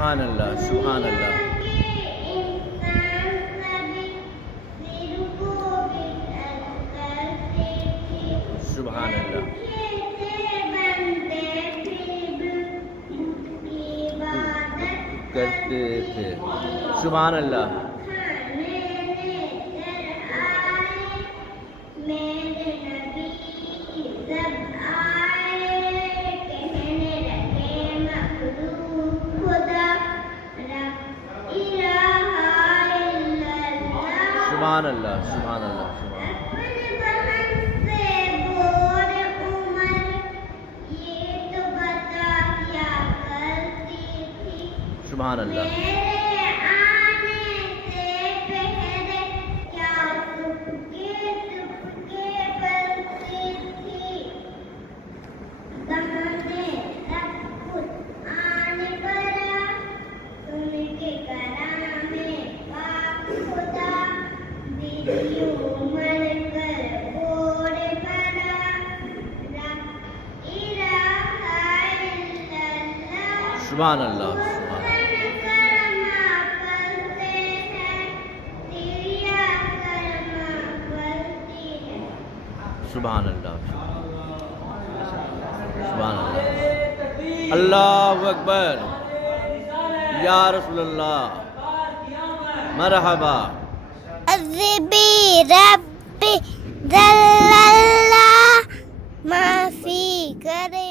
سبحان اللہ سبحان اللہ سبحان اللہ کرتے تھے سبحان اللہ سبحان اللہ سبحان اللہ سبحان اللہ سبحان اللہ سبحان اللہ سبحان اللہ اللہ اکبر یا رسول اللہ مرحبا عذبی ربی ذل اللہ ما فی کرے